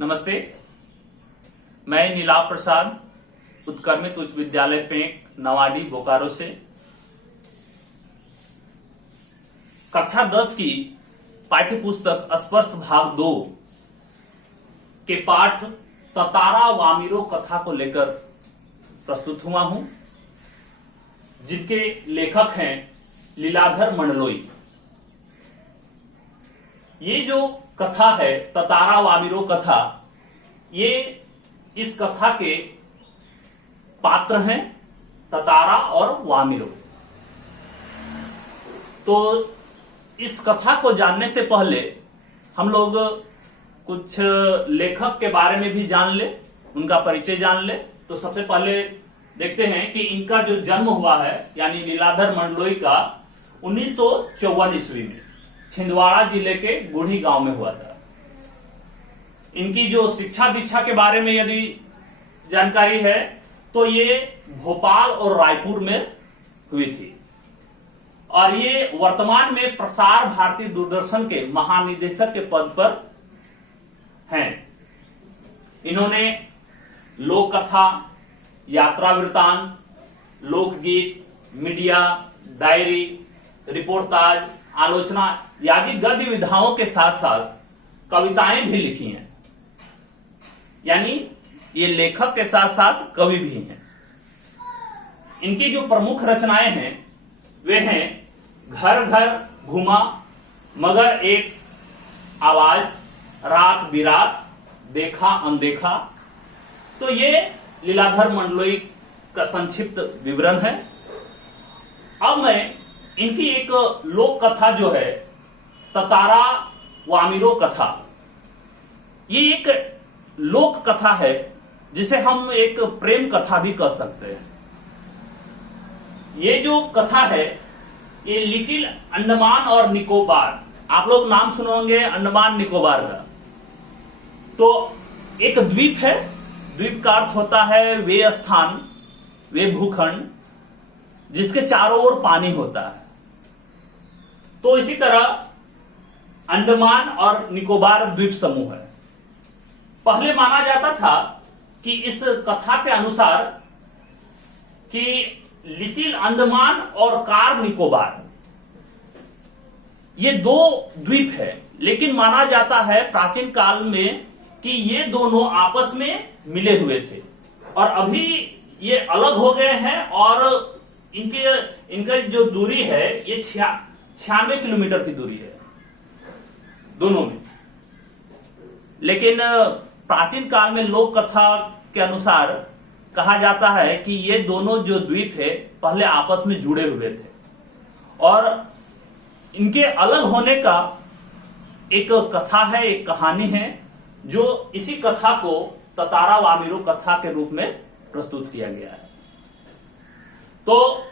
नमस्ते, मैं नीलाभ प्रसाद उत्क्रमित उच्च विद्यालय पेंक नवाडी बोकारो से कक्षा 10 की पाठ्य पुस्तक स्पर्श भाग 2 के पाठ ततारा वामिरो कथा को लेकर प्रस्तुत हुआ हूं, जिनके लेखक हैं लीलाधर मंडलोई। ये जो कथा है ततारा वामिरो कथा, ये इस कथा के पात्र हैं ततारा और वामिरो। तो इस कथा को जानने से पहले हम लोग कुछ लेखक के बारे में भी जान ले, उनका परिचय जान ले। तो सबसे पहले देखते हैं कि इनका जो जन्म हुआ है यानी लीलाधर मंडलोई का 1954 ईस्वी में छिंदवाड़ा जिले के बूढ़ी गांव में हुआ था। इनकी जो शिक्षा दीक्षा के बारे में यदि जानकारी है तो ये भोपाल और रायपुर में हुई थी और ये वर्तमान में प्रसार भारती दूरदर्शन के महानिदेशक के पद पर हैं। इन्होंने लोक कथा, यात्रा वृत्तांत, लोकगीत, मीडिया, डायरी, रिपोर्टाज, आलोचना आदि गद्य विधाओं के साथ साथ कविताएं भी लिखी हैं। यानी ये लेखक के साथ साथ कवि भी हैं। इनकी जो प्रमुख रचनाएं हैं वे हैं घर घर घूमा, मगर एक आवाज, रात बिरात, देखा अनदेखा। तो ये लीलाधर मंडलोई का संक्षिप्त विवरण है। अब मैं इनकी एक लोक कथा जो है ततारा वामिरो कथा, ये एक लोक कथा है जिसे हम एक प्रेम कथा भी कह सकते हैं। ये जो कथा है ये लिटिल अंडमान और निकोबार, आप लोग नाम सुने होंगे अंडमान निकोबार का। तो एक द्वीप है, द्वीप का अर्थ होता है वे स्थान, वे भूखंड जिसके चारों ओर पानी होता है। तो इसी तरह अंडमान और निकोबार द्वीप समूह है। पहले माना जाता था कि इस कथा के अनुसार कि लिटिल अंडमान और कार निकोबार ये दो द्वीप है, लेकिन माना जाता है प्राचीन काल में कि ये दोनों आपस में मिले हुए थे और अभी ये अलग हो गए हैं और इनका जो दूरी है ये 96 किलोमीटर की दूरी है दोनों में। लेकिन प्राचीन काल में लोक कथा के अनुसार कहा जाता है कि ये दोनों जो द्वीप है पहले आपस में जुड़े हुए थे और इनके अलग होने का एक कथा है, एक कहानी है, जो इसी कथा को ततारा वामिरो कथा के रूप में प्रस्तुत किया गया है। तो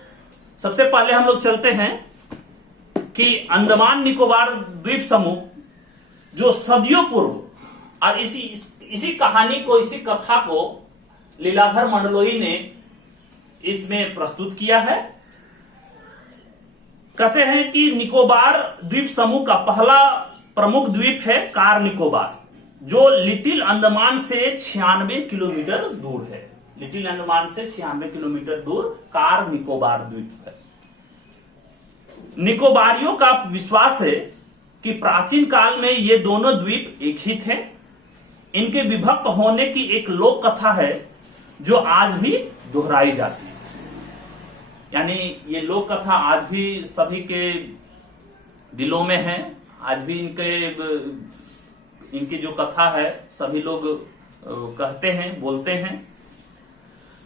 सबसे पहले हम लोग चलते हैं कि अंडमान निकोबार द्वीप समूह जो सदियों पूर्व, और इसी कहानी को, इसी कथा को लीलाधर मंडलोई ने इसमें प्रस्तुत किया है। कहते हैं कि निकोबार द्वीप समूह का पहला प्रमुख द्वीप है कार निकोबार, जो लिटिल अंडमान से 96 किलोमीटर दूर है। लिटिल अंडमान से 96 किलोमीटर दूर कार निकोबार द्वीप है। निकोबारियों का विश्वास है कि प्राचीन काल में ये दोनों द्वीप एक ही थे। इनके विभक्त होने की एक लोक कथा है जो आज भी दोहराई जाती है। यानी ये लोक कथा आज भी सभी के दिलों में है। आज भी इनकी जो कथा है सभी लोग कहते हैं, बोलते हैं।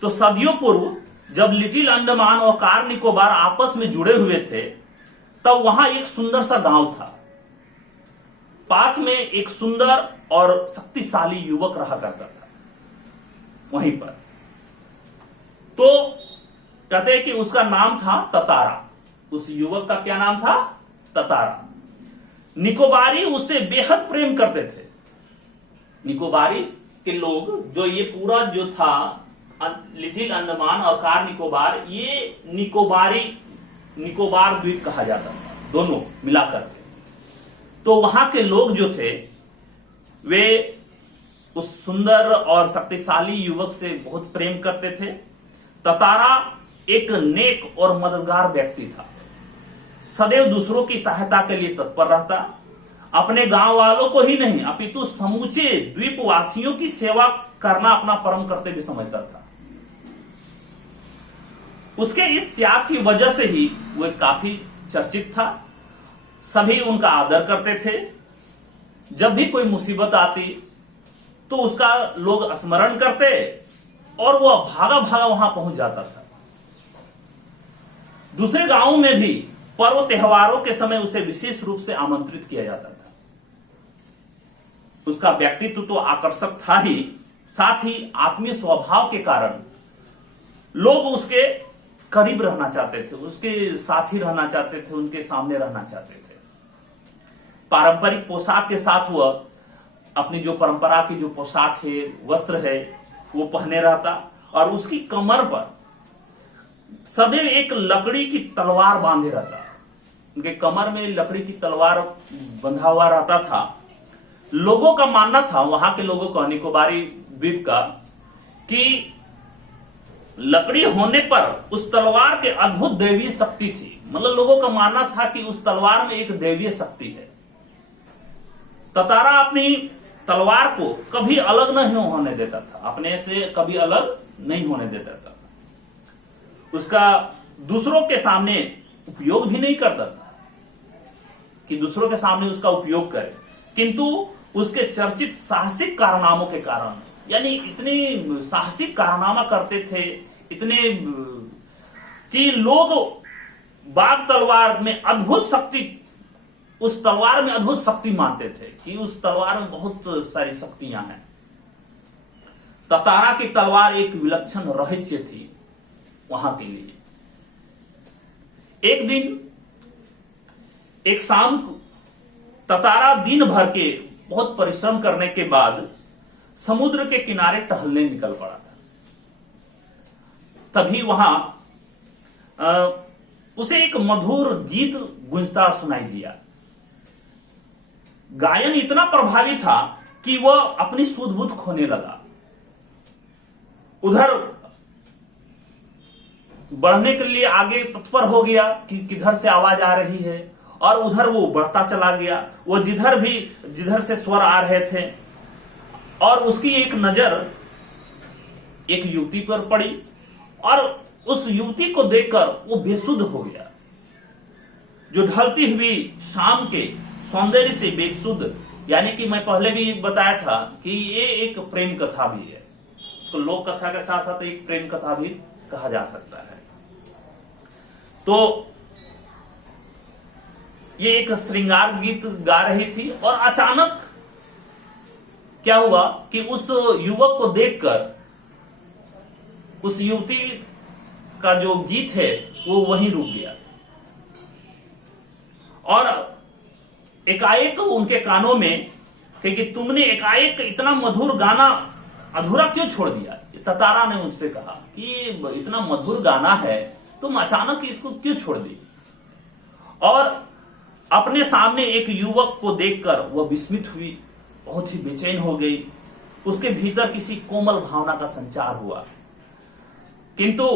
तो सदियों पूर्व जब लिटिल अंडमान और कार निकोबार आपस में जुड़े हुए थे तब वहां एक सुंदर सा गांव था। पास में एक सुंदर और शक्तिशाली युवक रहा करता था वहीं पर। तो कहते हैं कि उसका नाम था ततारा। उस युवक का क्या नाम था? ततारा। निकोबारी उससे बेहद प्रेम करते थे। निकोबारी के लोग, जो ये पूरा जो था लिटिल अंडमान और कार निकोबार, ये निकोबार द्वीप कहा जाता था, दोनों मिलाकर के। तो वहां के लोग जो थे वे उस सुंदर और शक्तिशाली युवक से बहुत प्रेम करते थे। ततारा एक नेक और मददगार व्यक्ति था, सदैव दूसरों की सहायता के लिए तत्पर रहता, अपने गांव वालों को ही नहीं अपितु समूचे द्वीपवासियों की सेवा करना अपना परम कर्तव्य समझता था। उसके इस त्याग की वजह से ही वह काफी चर्चित था, सभी उनका आदर करते थे। जब भी कोई मुसीबत आती तो उसका लोग स्मरण करते और वह भागा भागा वहां पहुंच जाता था। दूसरे गांवों में भी पर्व त्योहारों के समय उसे विशेष रूप से आमंत्रित किया जाता था। उसका व्यक्तित्व तो आकर्षक था ही, साथ ही आत्मीय स्वभाव के कारण लोग उसके करीब रहना चाहते थे, उसके साथ ही रहना चाहते थे, उनके सामने रहना चाहते थे। पारंपरिक पोशाक के साथ वह अपनी जो परंपरा की जो पोशाक है, वस्त्र है, वो पहने रहता और उसकी कमर पर सदैव एक लकड़ी की तलवार बांधे रहता। उनके कमर में लकड़ी की तलवार बंधा हुआ रहता था। लोगों का मानना था, वहां के लोगों का, निकोबारी द्वीप का, कि लकड़ी होने पर उस तलवार के अद्भुत दैवीय शक्ति थी। मतलब लोगों का मानना था कि उस तलवार में एक दैवीय शक्ति है। ततारा अपनी तलवार को कभी अलग नहीं होने देता था, अपने से कभी अलग नहीं होने देता था। उसका दूसरों के सामने उपयोग भी नहीं करता था कि दूसरों के सामने उसका उपयोग करे, किंतु उसके चर्चित साहसिक कारनामों के कारण, यानी इतने साहसिक कारनामा करते थे इतने कि लोग बाघ तलवार में अद्भुत शक्ति, उस तलवार में अद्भुत शक्ति मानते थे कि उस तलवार में बहुत सारी शक्तियां हैं। ततारा की तलवार एक विलक्षण रहस्य थी वहां के लिए। एक दिन, एक शाम को ततारा दिन भर के बहुत परिश्रम करने के बाद समुद्र के किनारे टहलने निकल पड़ा था। तभी वहां उसे एक मधुर गीत गूंजता सुनाई दिया। गायन इतना प्रभावी था कि वह अपनी सुध बुध खोने लगा। उधर बढ़ने के लिए आगे तत्पर हो गया कि किधर से आवाज आ रही है, और उधर वो बढ़ता चला गया। वो जिधर से स्वर आ रहे थे, और उसकी एक नजर एक युवती पर पड़ी और उस युवती को देखकर वो बेसुध हो गया। जो ढलती हुई शाम के सौंदर्य से बेसुध, यानी कि मैं पहले भी बताया था कि ये एक प्रेम कथा भी है, उसको लोक कथा के साथ साथ एक प्रेम कथा भी कहा जा सकता है। तो ये एक श्रृंगार गीत गा रही थी और अचानक क्या हुआ कि उस युवक को देखकर उस युवती का जो गीत है वो वहीं रुक गया, और एकाएक उनके कानों में कि तुमने एकाएक इतना मधुर गाना अधूरा क्यों छोड़ दिया। ततारा ने उससे कहा कि इतना मधुर गाना है, तुम अचानक इसको क्यों छोड़ दी। और अपने सामने एक युवक को देखकर वह विस्मित हुई, बहुत ही बेचैन हो गई। उसके भीतर किसी कोमल भावना का संचार हुआ, किंतु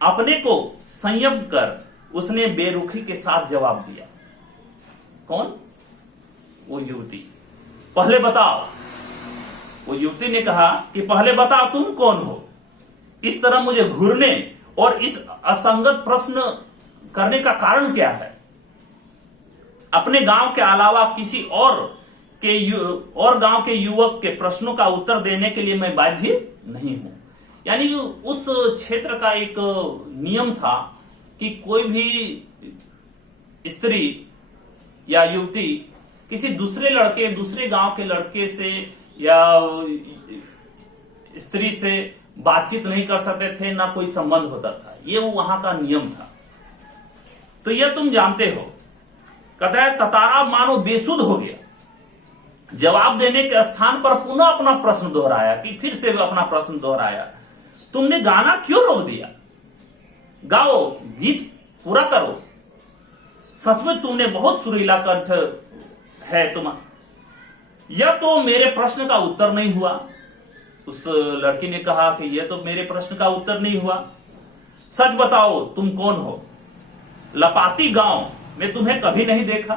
अपने को संयम कर उसने बेरुखी के साथ जवाब दिया। कौन? वो युवती। पहले बताओ। वो युवती ने कहा कि पहले बताओ तुम कौन हो, इस तरह मुझे घूरने और इस असंगत प्रश्न करने का कारण क्या है। अपने गांव के अलावा किसी और गांव के युवक के प्रश्नों का उत्तर देने के लिए मैं बाध्य नहीं हूं। यानी उस क्षेत्र का एक नियम था कि कोई भी स्त्री या युवती किसी दूसरे गांव के लड़के से या स्त्री से बातचीत नहीं कर सकते थे, ना कोई संबंध होता था। ये वहां का नियम था। तो यह तुम जानते हो। कहता है ततारा मानो बेसुध हो गया। जवाब देने के स्थान पर पुनः अपना प्रश्न दोहराया, कि फिर से अपना प्रश्न दोहराया, तुमने गाना क्यों रोक दिया? गाओ, गीत पूरा करो। सच में तुमने बहुत सुरीला कंठ है तुम्हारा। यह तो मेरे प्रश्न का उत्तर नहीं हुआ। उस लड़की ने कहा कि यह तो मेरे प्रश्न का उत्तर नहीं हुआ, सच बताओ तुम कौन हो? लपाती गांव में तुम्हें कभी नहीं देखा।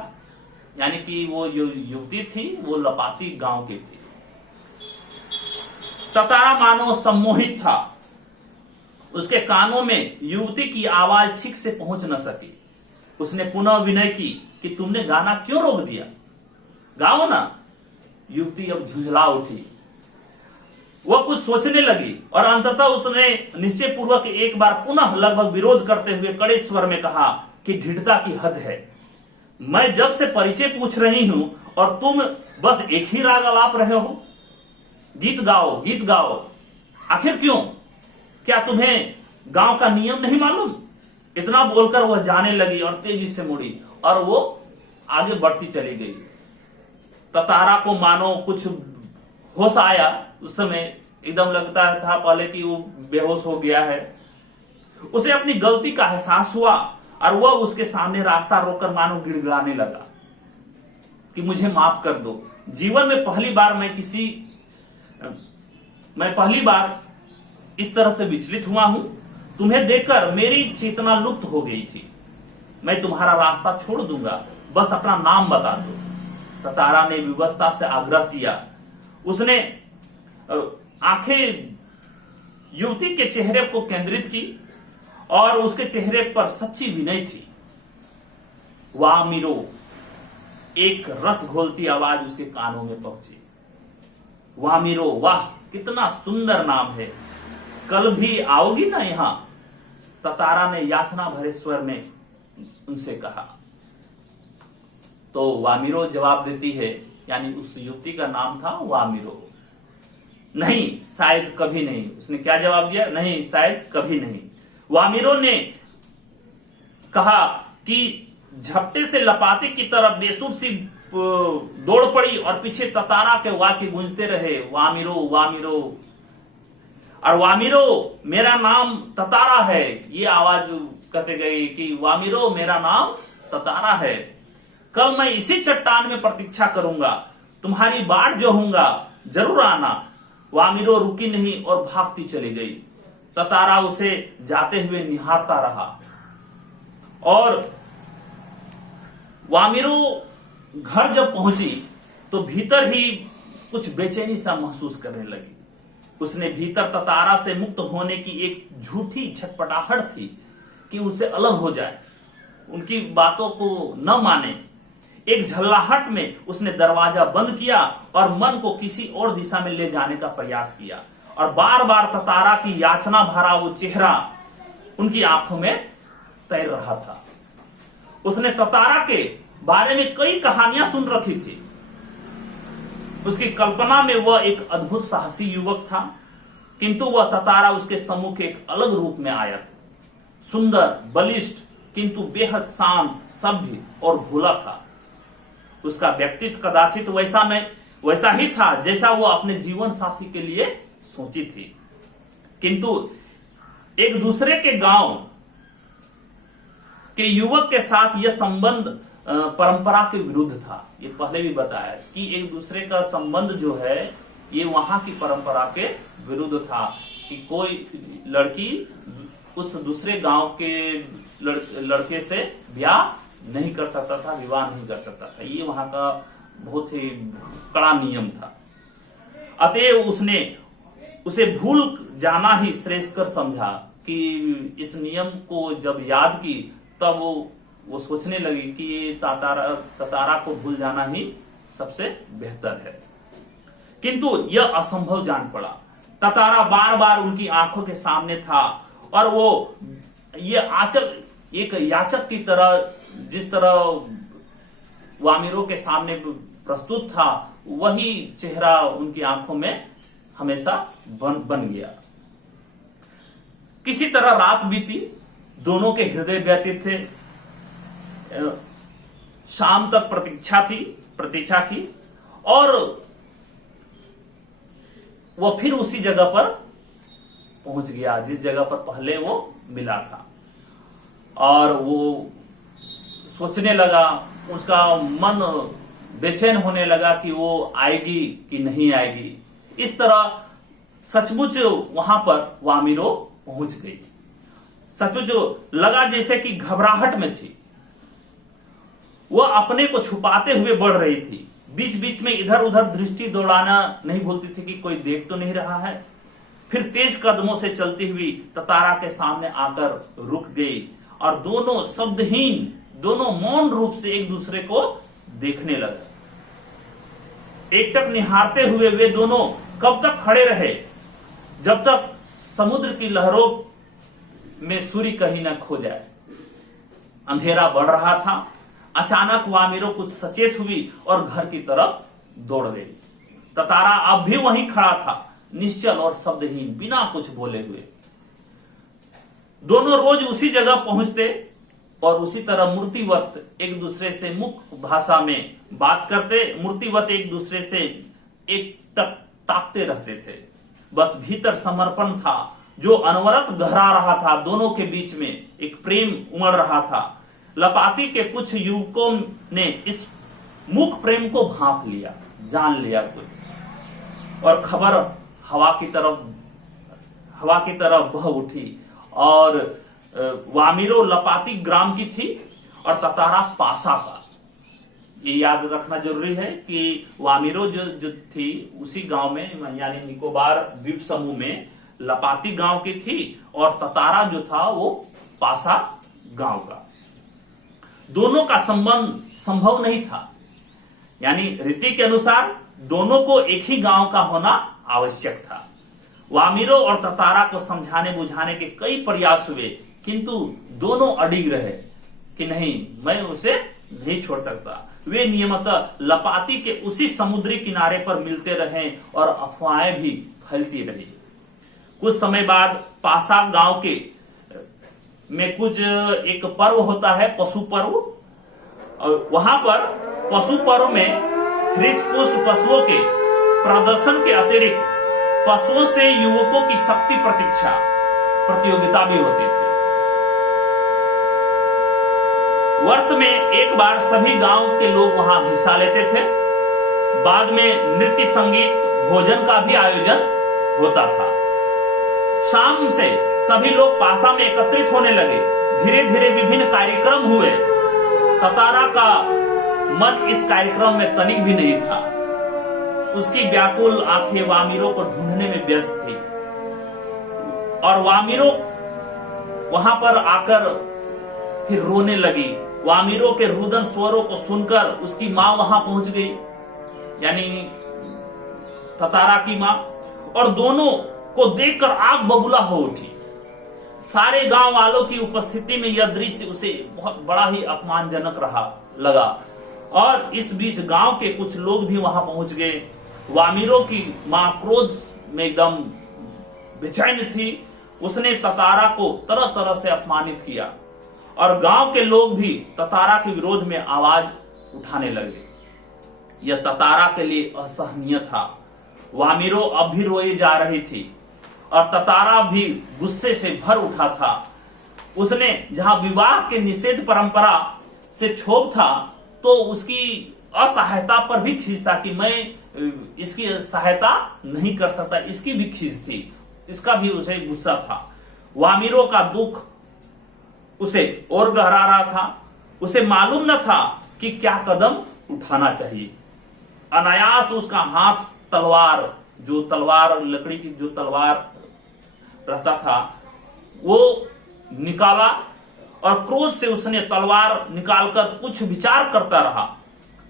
यानी कि वो जो युवती थी वो लपाती गांव की थी। ततारा मानो सम्मोहित था, उसके कानों में युवती की आवाज ठीक से पहुंच न सकी। उसने पुनः विनय की कि तुमने गाना क्यों रोक दिया, गाओ ना। युवती अब झुंझला उठी, वह कुछ सोचने लगी और अंततः उसने निश्चय पूर्वक एक बार पुनः लगभग विरोध करते हुए कड़े स्वर में कहा कि ढिढता की हद है। मैं जब से परिचय पूछ रही हूं और तुम बस एक ही राग अलाप रहे हो। गीत गाओ, गीत गाओ। आखिर क्यों? क्या तुम्हें गांव का नियम नहीं मालूम? इतना बोलकर वह जाने लगी और तेजी से मुड़ी और वो आगे बढ़ती चली गई। ततारा को मानो कुछ होश आया। उस समय एकदम लगता था पहले कि वो बेहोश हो गया है। उसे अपनी गलती का एहसास हुआ और वह उसके सामने रास्ता रोककर मानो गिड़गिड़ाने लगा कि मुझे माफ कर दो। जीवन में पहली बार इस तरह से विचलित हुआ हूं। तुम्हें देखकर मेरी चेतना लुप्त हो गई थी। मैं तुम्हारा रास्ता छोड़ दूंगा, बस अपना नाम बता दो। ततारा ने विवशता से आग्रह किया। उसने आंखें युवती के चेहरे को केंद्रित की और उसके चेहरे पर सच्ची विनय थी। वाह मीरो, एक रस घोलती आवाज उसके कानों में पहुंची। वाह मीरो, वाह कितना सुंदर नाम है, कल भी आओगी ना यहां? ततारा ने याचना भरे स्वर में उनसे कहा। तो वामिरो जवाब देती है, यानी उस युवती का नाम था वामिरो। नहीं, शायद कभी नहीं। उसने क्या जवाब दिया? नहीं, शायद कभी नहीं। वामिरो ने कहा कि झपटे से लपाते की तरफ बेसुध सी दौड़ पड़ी और पीछे ततारा के वाक्य गूंजते रहे, वामिरो वामिरो। और वामिरो मेरा नाम ततारा है, ये आवाज कहते गई कि वामिरो मेरा नाम ततारा है। कल मैं इसी चट्टान में प्रतीक्षा करूंगा, तुम्हारी बाट जो होऊंगा जरूर आना। वामिरो रुकी नहीं और भागती चली गई। ततारा उसे जाते हुए निहारता रहा और वामिरो घर जब पहुंची तो भीतर ही कुछ बेचैनी सा महसूस करने लगी। उसने भीतर ततारा से मुक्त होने की एक झूठी छटपटाहट थी कि उनसे अलग हो जाए, उनकी बातों को न माने। एक झल्लाहट में उसने दरवाजा बंद किया और मन को किसी और दिशा में ले जाने का प्रयास किया और बार बार ततारा की याचना भरा वो चेहरा उनकी आंखों में तैर रहा था। उसने ततारा के बारे में कई कहानियां सुन रखी थी। उसकी कल्पना में वह एक अद्भुत साहसी युवक था, किंतु वह ततारा उसके सम्मुख एक अलग रूप में आया। सुंदर, बलिष्ठ, किंतु बेहद शांत, सभ्य और भोला था। उसका व्यक्तित्व कदाचित वैसा ही था जैसा वो अपने जीवन साथी के लिए सोची थी, किंतु एक दूसरे के गांव के युवक के साथ यह संबंध परंपरा के विरुद्ध था। ये पहले भी बताया कि एक दूसरे का संबंध जो है ये वहां की परंपरा के विरुद्ध था कि कोई लड़की उस दूसरे गांव के लड़के से ब्याह नहीं कर सकता था, विवाह नहीं कर सकता था। ये वहां का बहुत ही कड़ा नियम था। अतएव उसने उसे भूल जाना ही श्रेष्ठकर समझा कि इस नियम को जब याद की तब वो सोचने लगी कि ये ततारा को भूल जाना ही सबसे बेहतर है। किंतु यह असंभव जान पड़ा। ततारा बार बार उनकी आंखों के सामने था और वो ये एक याचक की तरह, जिस तरह वामिरो के सामने प्रस्तुत था, वही चेहरा उनकी आंखों में हमेशा बन गया। किसी तरह रात बीती, दोनों के हृदय व्यतीत थे। शाम तक प्रतीक्षा की और वह फिर उसी जगह पर पहुंच गया जिस जगह पर पहले वो मिला था। और वो सोचने लगा, उसका मन बेचैन होने लगा कि वो आएगी कि नहीं आएगी। इस तरह सचमुच वहां पर वामिरो पहुंच गई। सचमुच लगा जैसे कि घबराहट में थी, वह अपने को छुपाते हुए बढ़ रही थी। बीच बीच में इधर उधर दृष्टि दौड़ाना नहीं भूलती थी कि कोई देख तो नहीं रहा है। फिर तेज कदमों से चलती हुई ततारा के सामने आकर रुक गई और दोनों शब्दहीन, दोनों मौन रूप से एक दूसरे को देखने लगे। एकटक निहारते हुए वे दोनों कब तक खड़े रहे, जब तक समुद्र की लहरों में सूर्य कहीं न खो जाए। अंधेरा बढ़ रहा था। अचानक वामिरो कुछ सचेत हुई और घर की तरफ दौड़ गई। ततारा अब भी वहीं खड़ा था, निश्चल और शब्दहीन, बिना कुछ बोले हुए। दोनों रोज उसी जगह पहुंचते और उसी तरह मूर्तिवत एक दूसरे से मुख भाषा में बात करते, मूर्तिवत एक दूसरे से एक टक ताकते रहते थे। बस भीतर समर्पण था जो अनवरत गहरा रहा था। दोनों के बीच में एक प्रेम उमड़ रहा था। लपाती के कुछ युवकों ने इस मुख प्रेम को भांप लिया, जान लिया कुछ, और खबर हवा की तरफ बह उठी। और वामिरो लपाती ग्राम की थी और ततारा पासा का। ये याद रखना जरूरी है कि वामिरो जो थी उसी गांव में, यानी निकोबार द्वीप समूह में लपाती गांव की थी और ततारा जो था वो पासा गांव का। दोनों का संबंध संभव नहीं था, यानी रीति के अनुसार दोनों को एक ही गांव का होना आवश्यक था। वामिरो और ततारा को समझाने बुझाने के कई प्रयास हुए, किंतु दोनों अडिग रहे कि नहीं, मैं उसे नहीं छोड़ सकता। वे नियमतः लपाती के उसी समुद्री किनारे पर मिलते रहे और अफवाहें भी फैलती रही। कुछ समय बाद पासा गांव के में कुछ एक पर्व होता है, पशु पर्व, और वहां पर पशु पर्व में हृष्ट-पुष्ट पशुओं के प्रदर्शन के अतिरिक्त पशुओं से युवकों की शक्ति प्रतीक्षा प्रतियोगिता भी होती थी। वर्ष में एक बार सभी गांव के लोग वहां हिस्सा लेते थे। बाद में नृत्य, संगीत, भोजन का भी आयोजन होता था। शाम से सभी लोग पासा में एकत्रित होने लगे। धीरे धीरे विभिन्न कार्यक्रम हुए। ततारा का मन इस कार्यक्रम में तनिक भी नहीं था। उसकी व्याकुल आंखें वामिरो को ढूंढने में व्यस्त थी और वामिरो वहां पर आकर फिर रोने लगी। वामिरो के रुदन स्वरों को सुनकर उसकी मां वहां पहुंच गई, यानी ततारा की मां, और दोनों को देखकर आग बबूला हो उठी। सारे गांव वालों की उपस्थिति में यह दृश्य उसे बहुत बड़ा ही अपमानजनक लगा और इस बीच गांव के कुछ लोग भी वहां पहुंच गए। वामिरो की मां क्रोध में एकदम बेचैन थी। उसने ततारा को तरह तरह से अपमानित किया और गांव के लोग भी ततारा के विरोध में आवाज उठाने लगे। यह ततारा के लिए असहनीय था। वामिरो अब भी रोए जा रही थी और ततारा भी गुस्से से भर उठा था। उसने जहां विवाह के निषेध परंपरा से क्षोभ था, तो उसकी असहायता पर भी खींच था कि मैं इसकी सहायता नहीं कर सकता, इसकी भी खींच थी, इसका भी उसे गुस्सा था। वामिरो का दुख उसे और गहरा रहा था। उसे मालूम न था कि क्या कदम उठाना चाहिए। अनायास उसका हाथ तलवार, लकड़ी की जो तलवार रहता था, वो निकाला और क्रोध से उसने तलवार निकालकर कुछ विचार करता रहा।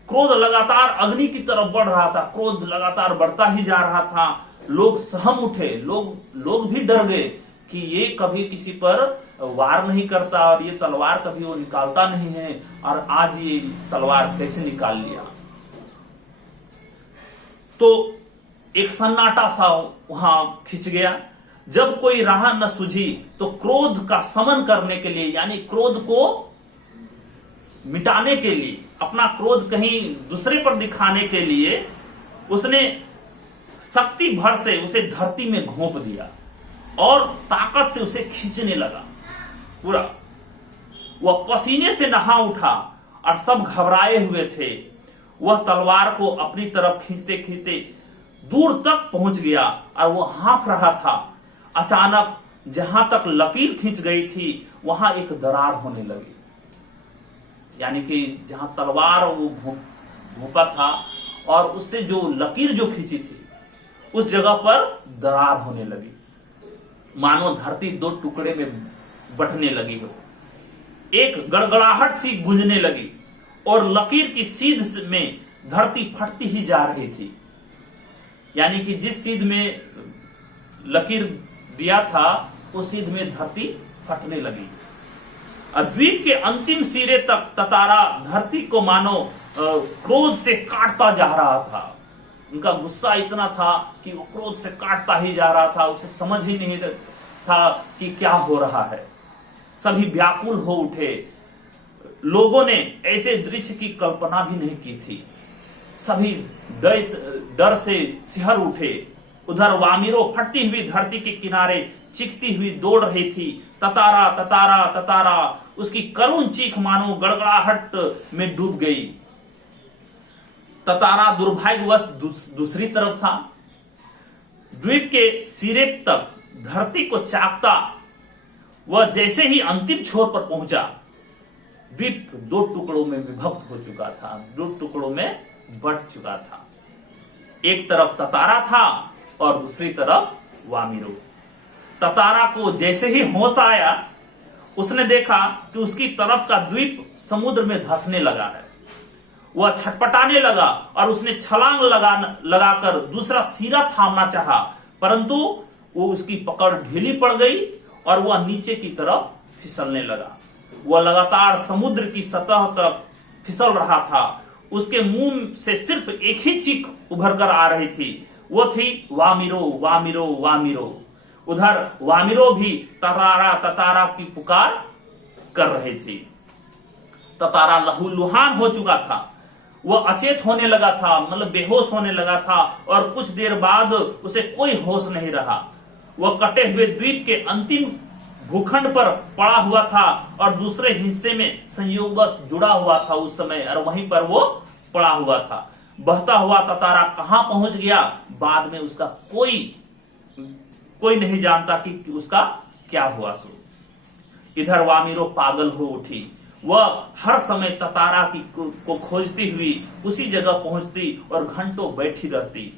क्रोध लगातार अग्नि की तरफ बढ़ रहा था। क्रोध लगातार बढ़ता ही जा रहा था। लोग सहम उठे। लोग भी डर गए कि ये कभी किसी पर वार नहीं करता और ये तलवार कभी वो निकालता नहीं है, और आज ये तलवार कैसे निकाल लिया। तो एक सन्नाटा सा वहां खिंच गया। जब कोई राह न सूझी तो क्रोध का समन करने के लिए, यानी क्रोध को मिटाने के लिए, अपना क्रोध कहीं दूसरे पर दिखाने के लिए उसने शक्ति भर से उसे धरती में घोंप दिया और ताकत से उसे खींचने लगा पूरा। वह पसीने से नहा उठा और सब घबराए हुए थे। वह तलवार को अपनी तरफ खींचते खींचते दूर तक पहुंच गया और वो हाँफ रहा था। अचानक जहां तक लकीर खींच गई थी वहां एक दरार होने लगी, यानी कि जहां तलवार वो भोंका था और उससे जो लकीर जो खींची थी उस जगह पर दरार होने लगी, मानो धरती दो टुकड़े में बंटने लगी हो। एक गड़गड़ाहट सी गूंजने लगी और लकीर की सीध में धरती फटती ही जा रही थी, यानी कि जिस सीध में लकीर दिया था उस सीध में धरती फटने लगी। द्वीप के अंतिम सिरे तक ततारा धरती को मानो क्रोध से काटता जा रहा था। उनका गुस्सा इतना था कि वो क्रोध से काटता ही जा रहा था, उसे समझ ही नहीं था कि क्या हो रहा है। सभी व्याकुल हो उठे। लोगों ने ऐसे दृश्य की कल्पना भी नहीं की थी। सभी डर से सिहर उठे। उधर वामिरो फटती हुई धरती के किनारे चीखती हुई दौड़ रही थी। ततारा ततारा ततारा, उसकी करुण चीख मानो गड़गड़ाहट में डूब गई। ततारा दुर्भाग्यवश दूसरी तरफ था। द्वीप के सिरे तक धरती को चाकता वह जैसे ही अंतिम छोर पर पहुंचा, द्वीप दो टुकड़ों में विभक्त हो चुका था, दो टुकड़ों में बंट चुका था। एक तरफ ततारा था और दूसरी तरफ वामिरो। ततारा को जैसे ही होश आया उसने देखा कि उसकी तरफ का द्वीप समुद्र में धंसने लगा है। वह छटपटाने लगा और उसने छलांग लगाकर दूसरा सिरा थामना चाहा, परंतु वो उसकी पकड़ ढीली पड़ गई और वह नीचे की तरफ फिसलने लगा। वह लगातार समुद्र की सतह तक फिसल रहा था। उसके मुंह से सिर्फ एक ही चीख उभर कर आ रही थी, वो थी वामिरो वामिरो वामिरो। उधर वामिरो भी ततारा ततारा की पुकार कर रही थी। ततारा लहूलुहान हो चुका था। वह अचेत होने लगा था, मतलब बेहोश होने लगा था और कुछ देर बाद उसे कोई होश नहीं रहा। वह कटे हुए द्वीप के अंतिम भूखंड पर पड़ा हुआ था और दूसरे हिस्से में संयोगवश जुड़ा हुआ था उस समय, और वहीं पर वो पड़ा हुआ था। बहता हुआ ततारा कहां पहुंच गया बाद में उसका कोई नहीं जानता कि उसका क्या हुआ। सो इधर वामिरो पागल हो उठी। वह हर समय ततारा को खोजती हुई उसी जगह पहुंचती और घंटों बैठी रहती।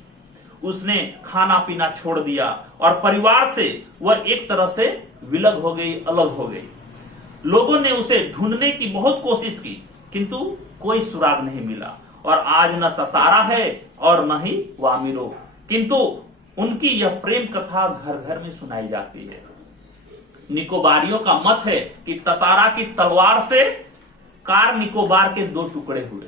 उसने खाना पीना छोड़ दिया और परिवार से वह एक तरह से विलग हो गई, अलग हो गई। लोगों ने उसे ढूंढने की बहुत कोशिश की, किंतु कोई सुराग नहीं मिला। और आज न ततारा है और न ही वामिरो, किंतु उनकी यह प्रेम कथा घर घर में सुनाई जाती है। निकोबारियों का मत है कि ततारा की तलवार से कार निकोबार के दो टुकड़े हुए,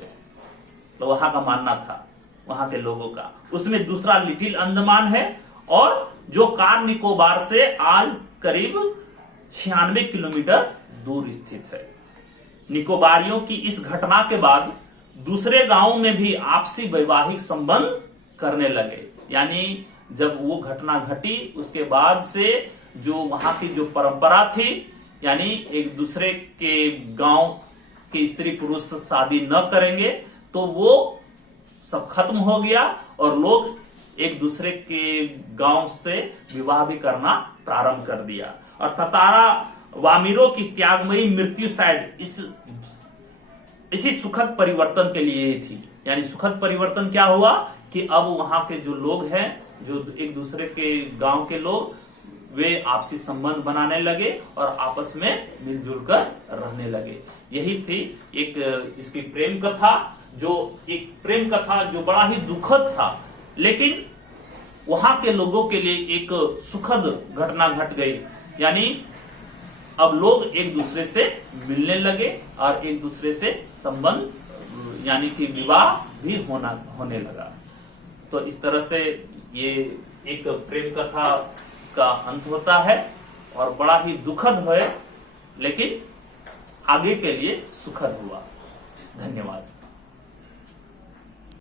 तो वहां का मानना था वहां के लोगों का। उसमें दूसरा लिटिल अंडमान है और जो कार निकोबार से आज करीब 96 किलोमीटर दूर स्थित है। निकोबारियों की इस घटना के बाद दूसरे गांवों में भी आपसी वैवाहिक संबंध करने लगे। यानी जब वो घटना घटी उसके बाद से जो वहां की जो परंपरा थी, यानी एक दूसरे के गांव के स्त्री पुरुष शादी न करेंगे, तो वो सब खत्म हो गया और लोग एक दूसरे के गांव से विवाह भी करना प्रारंभ कर दिया। और ततारा वामिरो की त्यागमयी मृत्यु शायद इसी सुखद परिवर्तन के लिए ही थी। यानी सुखद परिवर्तन क्या हुआ कि अब वहां के जो लोग हैं, जो एक दूसरे के गांव के लोग, वे आपसी संबंध बनाने लगे और आपस में मिलजुल कर रहने लगे। यही थी एक इसकी प्रेम कथा, जो एक प्रेम कथा जो बड़ा ही दुखद था, लेकिन वहां के लोगों के लिए एक सुखद घटना घट गई। यानी अब लोग एक दूसरे से मिलने लगे और एक दूसरे से संबंध यानी कि विवाह भी होने लगा। तो इस तरह से ये एक प्रेम कथा का अंत होता है और बड़ा ही दुखद है, लेकिन आगे के लिए सुखद हुआ। धन्यवाद।